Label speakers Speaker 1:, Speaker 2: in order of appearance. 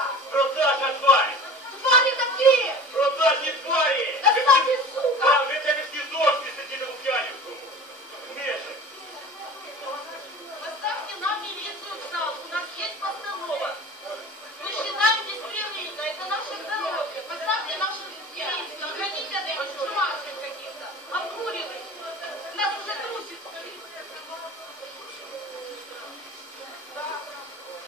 Speaker 1: Stop.